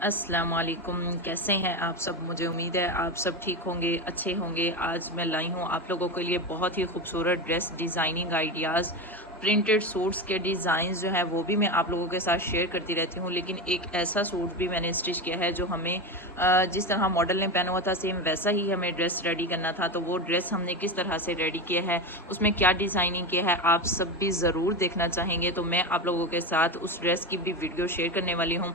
अस्सलाम वालेकुम। कैसे हैं आप सब? मुझे उम्मीद है आप सब ठीक होंगे, अच्छे होंगे। आज मैं लाई हूँ आप लोगों के लिए बहुत ही खूबसूरत dress designing ideas, printed suits के डिज़ाइंस जो हैं वो भी मैं आप लोगों के साथ शेयर करती रहती हूँ। लेकिन एक ऐसा सूट भी मैंने स्टिच किया है जो हमें जिस तरह मॉडल ने पहना हुआ था सेम वैसा ही हमें ड्रेस रेडी करना था। तो वो ड्रेस हमने किस तरह से रेडी किया है, उसमें क्या डिज़ाइनिंग किया है, आप सब भी ज़रूर देखना चाहेंगे। तो मैं आप लोगों के साथ उस ड्रेस की भी वीडियो शेयर करने वाली हूँ।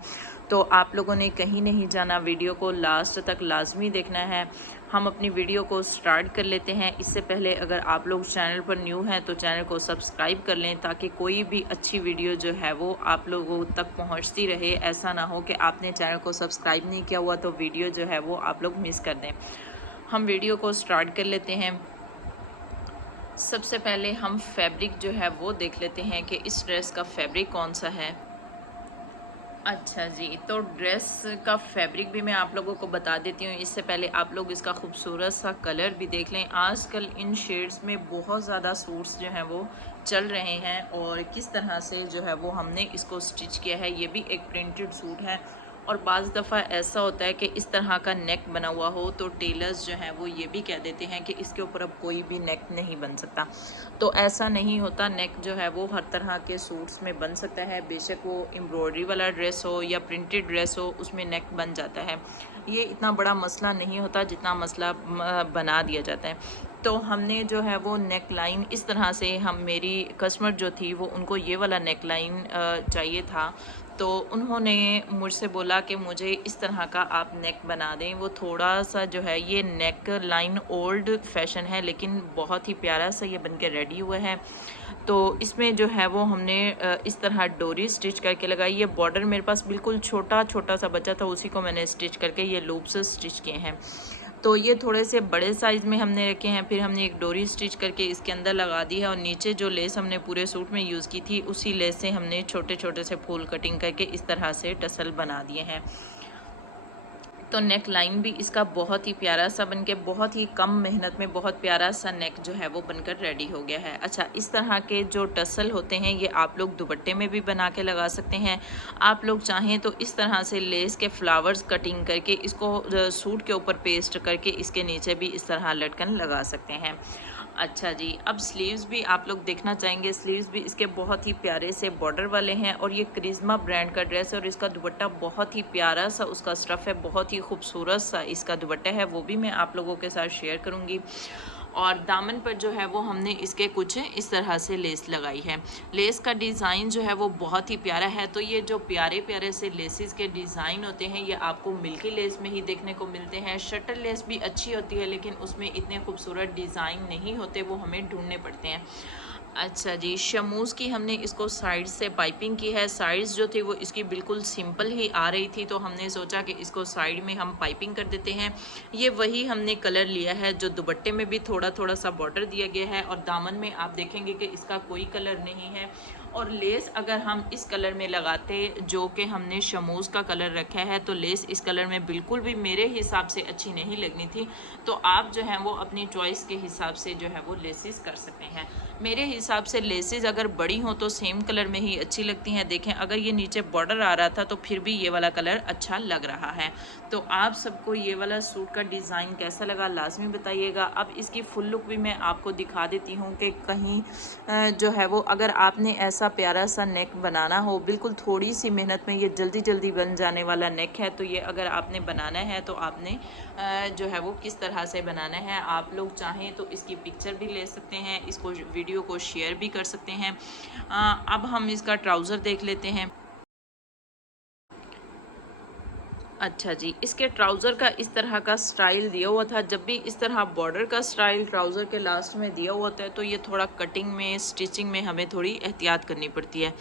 तो आप लोगों ने कहीं नहीं जाना, वीडियो को लास्ट तक लाजमी देखना है। हम अपनी वीडियो को स्टार्ट कर लेते हैं। इससे पहले अगर आप लोग चैनल पर न्यू हैं तो चैनल को सब्सक्राइब कर लें ताकि कोई भी अच्छी वीडियो जो है वो आप लोगों तक पहुंचती रहे। ऐसा ना हो कि आपने चैनल को सब्सक्राइब नहीं किया हुआ तो वीडियो जो है वो आप लोग मिस कर दें। हम वीडियो को स्टार्ट कर लेते हैं। सबसे पहले हम फैब्रिक जो है वो देख लेते हैं कि इस ड्रेस का फैब्रिक कौन सा है। अच्छा जी, तो ड्रेस का फैब्रिक भी मैं आप लोगों को बता देती हूँ। इससे पहले आप लोग इसका खूबसूरत सा कलर भी देख लें। आजकल इन शेड्स में बहुत ज़्यादा सूट्स जो हैं वो चल रहे हैं और किस तरह से जो है वो हमने इसको स्टिच किया है। ये भी एक प्रिंटेड सूट है और बाज़ दफ़ा ऐसा होता है कि इस तरह का नेक बना हुआ हो तो टेलर्स जो हैं वो ये भी कह देते हैं कि इसके ऊपर अब कोई भी नेक नहीं बन सकता। तो ऐसा नहीं होता, नेक जो है वो हर तरह के सूट्स में बन सकता है। बेशक वो एम्ब्रॉयडरी वाला ड्रेस हो या प्रिंटेड ड्रेस हो, उसमें नेक बन जाता है। ये इतना बड़ा मसला नहीं होता जितना मसला बना दिया जाता है। तो हमने जो है वो नेक लाइन इस तरह से, हम मेरी कस्टमर जो थी वो उनको ये वाला नेक लाइन चाहिए था। तो उन्होंने मुझसे बोला कि मुझे इस तरह का आप नेक बना दें। वो थोड़ा सा जो है ये नेक लाइन ओल्ड फैशन है लेकिन बहुत ही प्यारा सा ये बन के रेडी हुआ है। तो इसमें जो है वो हमने इस तरह डोरी स्टिच करके लगाई। ये बॉर्डर मेरे पास बिल्कुल छोटा छोटा सा बचा था, उसी को मैंने स्टिच करके ये लूप्स स्टिच किए हैं। तो ये थोड़े से बड़े साइज़ में हमने रखे हैं। फिर हमने एक डोरी स्टिच करके इसके अंदर लगा दी है और नीचे जो लेस हमने पूरे सूट में यूज़ की थी उसी लेस से हमने छोटे छोटे से फूल कटिंग करके इस तरह से टसल बना दिए हैं। तो नेक लाइन भी इसका बहुत ही प्यारा सा बन के, बहुत ही कम मेहनत में बहुत प्यारा सा नेक जो है वो बनकर रेडी हो गया है। अच्छा, इस तरह के जो टसल होते हैं ये आप लोग दुपट्टे में भी बना के लगा सकते हैं। आप लोग चाहें तो इस तरह से लेस के फ्लावर्स कटिंग करके इसको सूट के ऊपर पेस्ट करके इसके नीचे भी इस तरह लटकन लगा सकते हैं। अच्छा जी, अब स्लीव्स भी आप लोग देखना चाहेंगे। स्लीव्स भी इसके बहुत ही प्यारे से बॉर्डर वाले हैं और ये करिश्मा ब्रांड का ड्रेस है और इसका दुपट्टा बहुत ही प्यारा सा उसका स्टफ़ है, बहुत ही खूबसूरत सा इसका दुपट्टा है, वो भी मैं आप लोगों के साथ शेयर करूँगी। और दामन पर जो है वो हमने इसके कुछ इस तरह से लेस लगाई है। लेस का डिज़ाइन जो है वो बहुत ही प्यारा है। तो ये जो प्यारे प्यारे से लेसेस के डिज़ाइन होते हैं ये आपको मिल्की लेस में ही देखने को मिलते हैं। शटल लेस भी अच्छी होती है लेकिन उसमें इतने खूबसूरत डिज़ाइन नहीं होते, वो हमें ढूंढने पड़ते हैं। अच्छा जी, शमूज़ की हमने इसको साइड से पाइपिंग की है। साइड्स जो थी वो इसकी बिल्कुल सिंपल ही आ रही थी तो हमने सोचा कि इसको साइड में हम पाइपिंग कर देते हैं। ये वही हमने कलर लिया है जो दुपट्टे में भी थोड़ा थोड़ा सा बॉर्डर दिया गया है और दामन में आप देखेंगे कि इसका कोई कलर नहीं है। और लेस अगर हम इस कलर में लगाते जो कि हमने शमूज़ का कलर रखा है तो लेस इस कलर में बिल्कुल भी मेरे हिसाब से अच्छी नहीं लगनी थी। तो आप जो है वो अपनी चॉइस के हिसाब से जो है वो लेसेस कर सकते हैं। मेरे हिसाब से लेसेस अगर बड़ी हों तो सेम कलर में ही अच्छी लगती हैं। देखें, अगर ये नीचे बॉर्डर आ रहा था तो फिर भी ये वाला कलर अच्छा लग रहा है। तो आप सबको ये वाला सूट का डिज़ाइन कैसा लगा लाजमी बताइएगा। अब इसकी फुल लुक भी मैं आपको दिखा देती हूँ कि कहीं जो है वो अगर आपने ऐसा प्यारा सा नेक बनाना हो, बिल्कुल थोड़ी सी मेहनत में ये जल्दी जल्दी बन जाने वाला नेक है, तो ये अगर आपने बनाना है तो आपने जो है वो किस तरह से बनाना है। आप लोग चाहें तो इसकी पिक्चर भी ले सकते हैं, इसको वीडियो को शेयर भी कर सकते हैं। अब हम इसका ट्राउज़र देख लेते हैं। अच्छा जी, इसके ट्राउज़र का इस तरह का स्टाइल दिया हुआ था। जब भी इस तरह बॉर्डर का स्टाइल ट्राउज़र के लास्ट में दिया हुआ होता है तो ये थोड़ा कटिंग में, स्टिचिंग में हमें थोड़ी एहतियात करनी पड़ती है।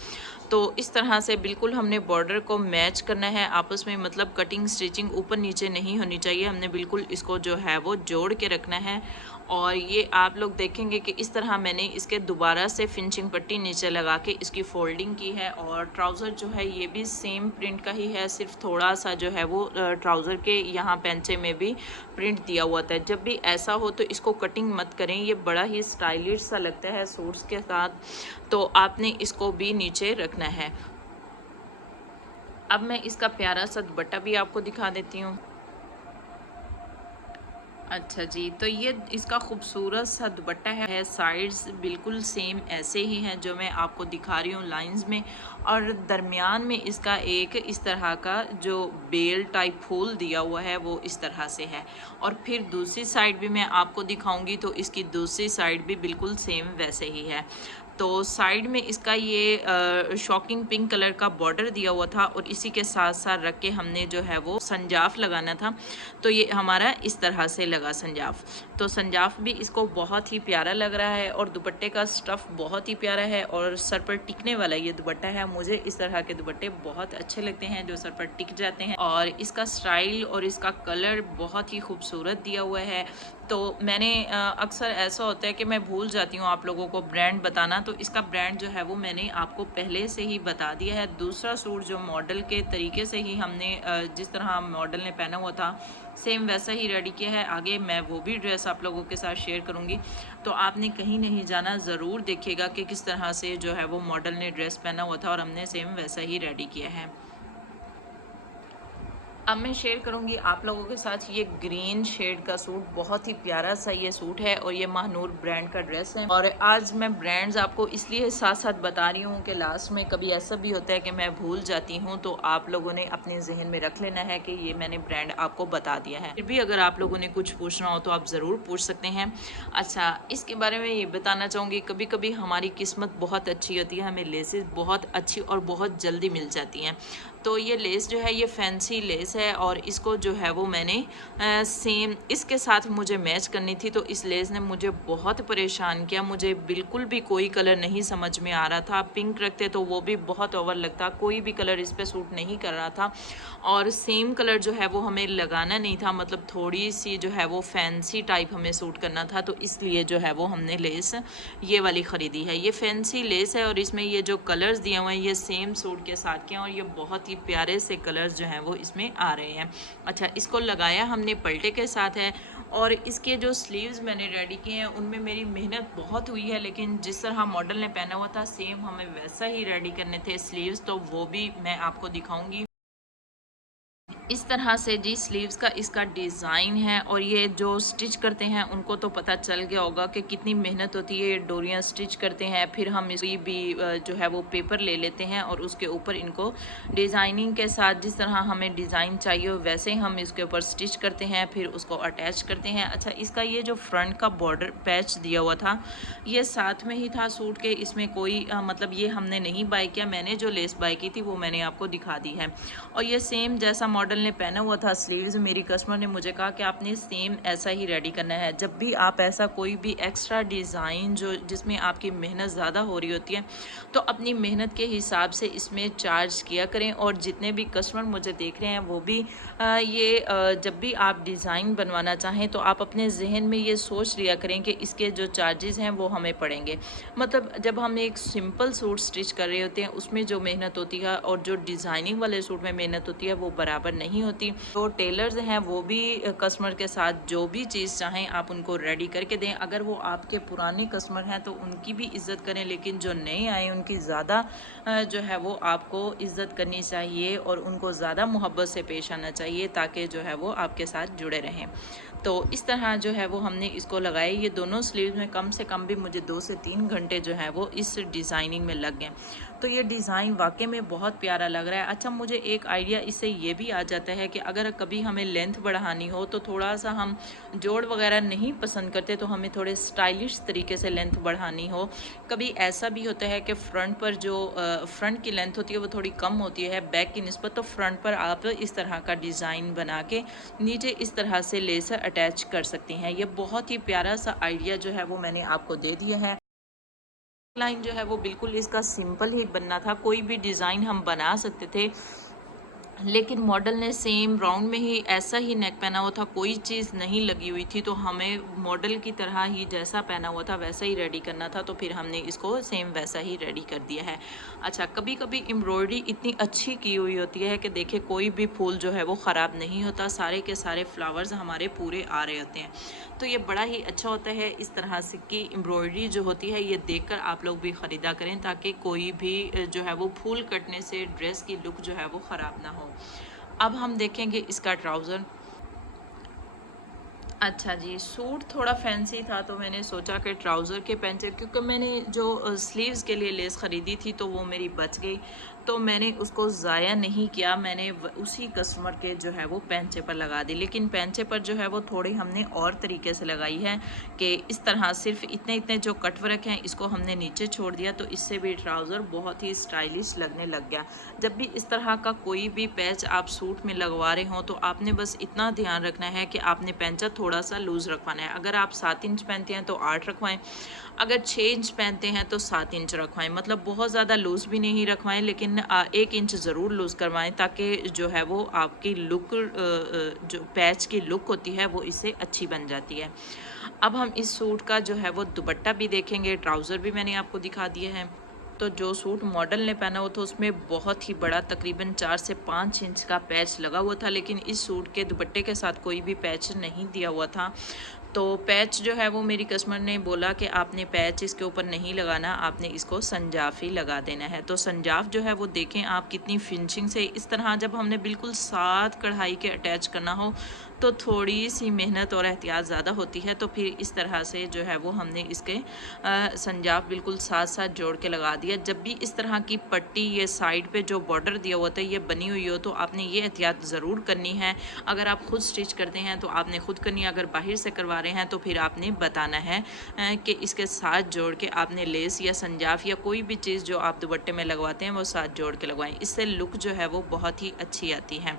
तो इस तरह से बिल्कुल हमने बॉर्डर को मैच करना है आपस में, मतलब कटिंग स्टिचिंग ऊपर नीचे नहीं होनी चाहिए। हमने बिल्कुल इसको जो है वो जोड़ के रखना है। और ये आप लोग देखेंगे कि इस तरह मैंने इसके दोबारा से फिनिशिंग पट्टी नीचे लगा के इसकी फोल्डिंग की है। और ट्राउज़र जो है ये भी सेम प्रिंट का ही है, सिर्फ थोड़ा सा जो है वो ट्राउज़र के यहाँ पेंचे में भी प्रिंट दिया हुआ था। जब भी ऐसा हो तो इसको कटिंग मत करें, ये बड़ा ही स्टाइलिश सा लगता है सूट्स के साथ। तो आपने इसको भी नीचे रखना है। अब मैं इसका प्यारा सा दुपट्टा भी आपको दिखा देती हूँ। अच्छा जी, तो ये इसका खूबसूरत सा दुपट्टा है। साइड्स बिल्कुल सेम ऐसे ही हैं जो मैं आपको दिखा रही हूँ लाइंस में, और दरमियान में इसका एक इस तरह का जो बेल टाइप फूल दिया हुआ है वो इस तरह से है। और फिर दूसरी साइड भी मैं आपको दिखाऊंगी तो इसकी दूसरी साइड भी बिल्कुल सेम वैसे ही है। तो साइड में इसका ये शॉकिंग पिंक कलर का बॉर्डर दिया हुआ था, और इसी के साथ साथ रख के हमने जो है वो संजाफ लगाना था। तो ये हमारा इस तरह से लगा संजाफ। तो संजाफ भी इसको बहुत ही प्यारा लग रहा है, और दुपट्टे का स्टफ़ बहुत ही प्यारा है, और सर पर टिकने वाला ये दुपट्टा है। मुझे इस तरह के दुपट्टे बहुत अच्छे लगते हैं जो सर पर टिक जाते हैं, और इसका स्टाइल और इसका कलर बहुत ही खूबसूरत दिया हुआ है। तो मैंने अक्सर ऐसा होता है कि मैं भूल जाती हूँ आप लोगों को ब्रांड बताना, तो इसका ब्रांड जो है वो मैंने आपको पहले से ही बता दिया है। दूसरा सूट जो मॉडल के तरीके से ही हमने जिस तरह मॉडल ने पहना हुआ था सेम वैसा ही रेडी किया है। आगे मैं वो भी ड्रेस आप लोगों के साथ शेयर करूँगी, तो आपने कहीं नहीं जाना, ज़रूर देखिएगा कि किस तरह से जो है वो मॉडल ने ड्रेस पहना हुआ था और हमने सेम वैसा ही रेडी किया है। अब मैं शेयर करूंगी आप लोगों के साथ ये ग्रीन शेड का सूट। बहुत ही प्यारा सा ये सूट है, और ये महानूर ब्रांड का ड्रेस है। और आज मैं ब्रांड्स आपको इसलिए साथ साथ बता रही हूँ कि लास्ट में कभी ऐसा भी होता है कि मैं भूल जाती हूँ, तो आप लोगों ने अपने जहन में रख लेना है कि ये मैंने ब्रांड आपको बता दिया है। फिर भी अगर आप लोगों ने कुछ पूछना हो तो आप ज़रूर पूछ सकते हैं। अच्छा, इसके बारे में ये बताना चाहूँगी, कभी कभी हमारी किस्मत बहुत अच्छी होती है, हमें लेसेस बहुत अच्छी और बहुत जल्दी मिल जाती हैं। तो ये लेस जो है ये फैंसी लेस है, और इसको जो है वो मैंने सेम इसके साथ मुझे मैच करनी थी, तो इस लेस ने मुझे बहुत परेशान किया। मुझे बिल्कुल भी कोई कलर नहीं समझ में आ रहा था। पिंक रखते तो वो भी बहुत ओवर लगता, कोई भी कलर इस पर सूट नहीं कर रहा था, और सेम कलर जो है वो हमें लगाना नहीं था। मतलब थोड़ी सी जो है वो फैंसी टाइप हमें सूट करना था, तो इसलिए जो है वो हमने लेस ये वाली ख़रीदी है। ये फैंसी लेस है, और इसमें ये जो कलर्स दिए हुए हैं ये सेम सूट के साथ के हैं, और ये बहुत ही प्यारे से कलर्स जो हैं वो इसमें आ रहे हैं। अच्छा, इसको लगाया हमने पल्टे के साथ है, और इसके जो स्लीव्स मैंने रेडी किए हैं उनमें मेरी मेहनत बहुत हुई है, लेकिन जिस तरह मॉडल ने पहना हुआ था सेम हमें वैसा ही रेडी करने थे स्लीव्स, तो वो भी मैं आपको दिखाऊंगी। इस तरह से जी स्लीव्स का इसका डिज़ाइन है, और ये जो स्टिच करते हैं उनको तो पता चल गया होगा कि कितनी मेहनत होती है। ये डोरियाँ स्टिच करते हैं, फिर हम इसकी भी जो है वो पेपर ले लेते हैं, और उसके ऊपर इनको डिज़ाइनिंग के साथ जिस तरह हमें डिज़ाइन चाहिए वैसे ही हम इसके ऊपर स्टिच करते हैं, फिर उसको अटैच करते हैं। अच्छा, इसका ये जो फ्रंट का बॉर्डर पैच दिया हुआ था ये साथ में ही था सूट के, इसमें कोई मतलब ये हमने नहीं बाय किया। मैंने जो लेस बाय की थी वो मैंने आपको दिखा दी है, और ये सेम जैसा मॉडल ने पहना हुआ था स्लीव्स, मेरी कस्टमर ने मुझे कहा कि आपने सेम ऐसा ही रेडी करना है। जब भी आप ऐसा कोई भी एक्स्ट्रा डिज़ाइन जो जिसमें आपकी मेहनत ज़्यादा हो रही होती है, तो अपनी मेहनत के हिसाब से इसमें चार्ज किया करें। और जितने भी कस्टमर मुझे देख रहे हैं वो भी जब भी आप डिज़ाइन बनवाना चाहें तो आप अपने जहन में ये सोच लिया करें कि इसके जो चार्जेस हैं वो हमें पड़ेंगे। मतलब जब हम एक सिंपल सूट स्टिच कर रहे होते हैं उसमें जो मेहनत होती है और जो डिज़ाइनिंग वाले सूट में मेहनत होती है वो बराबर नहीं होती। तो टेलर्स हैं वो भी कस्टमर के साथ जो भी चीज़ चाहें आप उनको रेडी करके दें। अगर वो आपके पुराने कस्टमर हैं तो उनकी भी इज़्ज़त करें, लेकिन जो नए आए उनकी ज़्यादा जो है वो आपको इज़्ज़त करनी चाहिए और उनको ज़्यादा मोहब्बत से पेश आना चाहिए, ताकि जो है वो आपके साथ जुड़े रहें। तो इस तरह जो है वो हमने इसको लगाए। ये दोनों स्लीव में कम से कम भी मुझे 2 से 3 घंटे जो है वो इस डिज़ाइनिंग में लग गए। तो ये डिज़ाइन वाकई में बहुत प्यारा लग रहा है। अच्छा, मुझे एक आइडिया इससे ये भी आ जाता है कि अगर कभी हमें लेंथ बढ़ानी हो तो थोड़ा सा हम जोड़ वगैरह नहीं पसंद करते, तो हमें थोड़े स्टाइलिश तरीके से लेंथ बढ़ानी हो। कभी ऐसा भी होता है कि फ्रंट पर जो फ्रंट की लेंथ होती है वो थोड़ी कम होती है बैक की निस्बत, तो फ्रंट पर आप इस तरह का डिज़ाइन बना के नीचे इस तरह से लेसर अटैच कर सकती हैं। ये बहुत ही प्यारा सा आइडिया जो है वो मैंने आपको दे दिया है। लाइन जो है वो बिल्कुल इसका सिंपल ही बनना था, कोई भी डिज़ाइन हम बना सकते थे। लेकिन मॉडल ने सेम राउंड में ही ऐसा ही नेक पहना हुआ था, कोई चीज़ नहीं लगी हुई थी, तो हमें मॉडल की तरह ही जैसा पहना हुआ था वैसा ही रेडी करना था, तो फिर हमने इसको सेम वैसा ही रेडी कर दिया है। अच्छा, कभी कभी एम्ब्रॉयडरी इतनी अच्छी की हुई होती है कि देखिए कोई भी फूल जो है वो ख़राब नहीं होता, सारे के सारे फ्लावर्स हमारे पूरे आ रहे होते हैं, तो ये बड़ा ही अच्छा होता है। इस तरह से की एम्ब्रॉयडरी जो होती है ये देखकर आप लोग भी ख़रीदा करें, ताकि कोई भी जो है वो फूल कटने से ड्रेस की लुक जो है वो ख़राब ना हो। अब हम देखेंगे इसका ट्राउज़र। अच्छा जी, सूट थोड़ा फैंसी था तो मैंने सोचा कि ट्राउज़र के पैंचर, क्योंकि मैंने जो स्लीव्स के लिए लेस ख़रीदी थी तो वो मेरी बच गई, तो मैंने उसको ज़ाया नहीं किया, मैंने उसी कस्टमर के जो है वो पैंचे पर लगा दी। लेकिन पैंचे पर जो है वो थोड़ी हमने और तरीके से लगाई है कि इस तरह सिर्फ इतने इतने जो कट वर्क हैं इसको हमने नीचे छोड़ दिया, तो इससे भी ट्राउज़र बहुत ही स्टाइलिश लगने लग गया। जब भी इस तरह का कोई भी पैच आप सूट में लगवा रहे हों तो आपने बस इतना ध्यान रखना है कि आपने पैंचा थोड़ा सा लूज़ रखवाना है। अगर आप 7 इंच पहनते हैं तो 8 रखवाएं, अगर 6 इंच पहनते हैं तो 7 इंच रखवाएं। मतलब बहुत ज़्यादा लूज़ भी नहीं रखवाएं, लेकिन 1 इंच ज़रूर लूज़ करवाएं, ताकि जो है वो आपकी लुक जो पैच की लुक होती है वो इससे अच्छी बन जाती है। अब हम इस सूट का जो है वो दुपट्टा भी देखेंगे, ट्राउज़र भी मैंने आपको दिखा दिया है। तो जो सूट मॉडल ने पहना हुआ था उसमें बहुत ही बड़ा तकरीबन 4 से 5 इंच का पैच लगा हुआ था, लेकिन इस सूट के दुपट्टे के साथ कोई भी पैच नहीं दिया हुआ था। तो पैच जो है वो मेरी कस्टमर ने बोला कि आपने पैच इसके ऊपर नहीं लगाना, आपने इसको संजाफ ही लगा देना है। तो संजाफ जो है वो देखें आप कितनी फिनिशिंग से, इस तरह जब हमने बिल्कुल साथ कढ़ाई के अटैच करना हो तो थोड़ी सी मेहनत और एहतियात ज़्यादा होती है, तो फिर इस तरह से जो है वो हमने इसके संजाफ बिल्कुल साथ साथ जोड़ के लगा दिया। जब भी इस तरह की पट्टी ये साइड पे जो बॉर्डर दिया हुआ था ये बनी हुई हो तो आपने ये एहतियात ज़रूर करनी है। अगर आप खुद स्टिच करते हैं तो आपने खुद करनी है, अगर बाहर से करवा रहे हैं तो फिर आपने बताना है कि इसके साथ जोड़ के आपने लेस या संजाफ या कोई भी चीज़ जो आप दुपट्टे में लगवाते हैं वो साथ जोड़ के लगवाएं, इससे लुक जो है वो बहुत ही अच्छी आती है।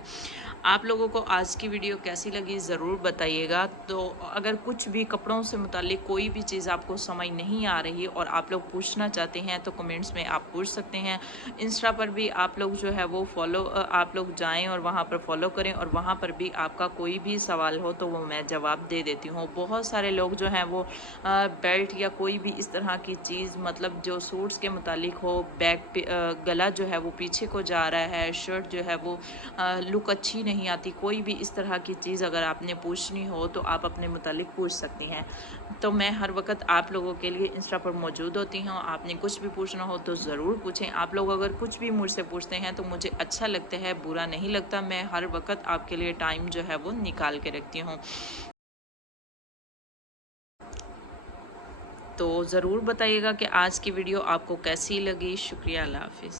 आप लोगों को आज की वीडियो कैसी लगी ज़रूर बताइएगा। तो अगर कुछ भी कपड़ों से मुतालिक कोई भी चीज़ आपको समझ नहीं आ रही और आप लोग पूछना चाहते हैं तो कमेंट्स में आप पूछ सकते हैं। इंस्टा पर भी आप लोग जो है वो आप लोग जाएं और वहाँ पर फॉलो करें, और वहाँ पर भी आपका कोई भी सवाल हो तो वो मैं जवाब दे देती हूँ। बहुत सारे लोग जो हैं वो बेल्ट या कोई भी इस तरह की चीज़, मतलब जो सूट्स के मुतालिक हो, बैक पे गला जो है वो पीछे को जा रहा है, शर्ट जो है वो लुक अच्छी नहीं आती, कोई भी इस तरह की चीज़ अगर आपने पूछनी हो तो आप अपने मुतालिक पूछ सकती हैं। तो मैं हर वक्त आप लोगों के लिए इंस्टा पर मौजूद होती हूँ, आपने कुछ भी पूछना हो तो ज़रूर पूछें। आप लोग अगर कुछ भी मुझसे पूछते हैं तो मुझे अच्छा लगता है, बुरा नहीं लगता। मैं हर वक्त आपके लिए टाइम जो है वो निकाल के रखती हूँ। तो ज़रूर बताइएगा कि आज की वीडियो आपको कैसी लगी। शुक्रिया, अल्लाह हाफिज़।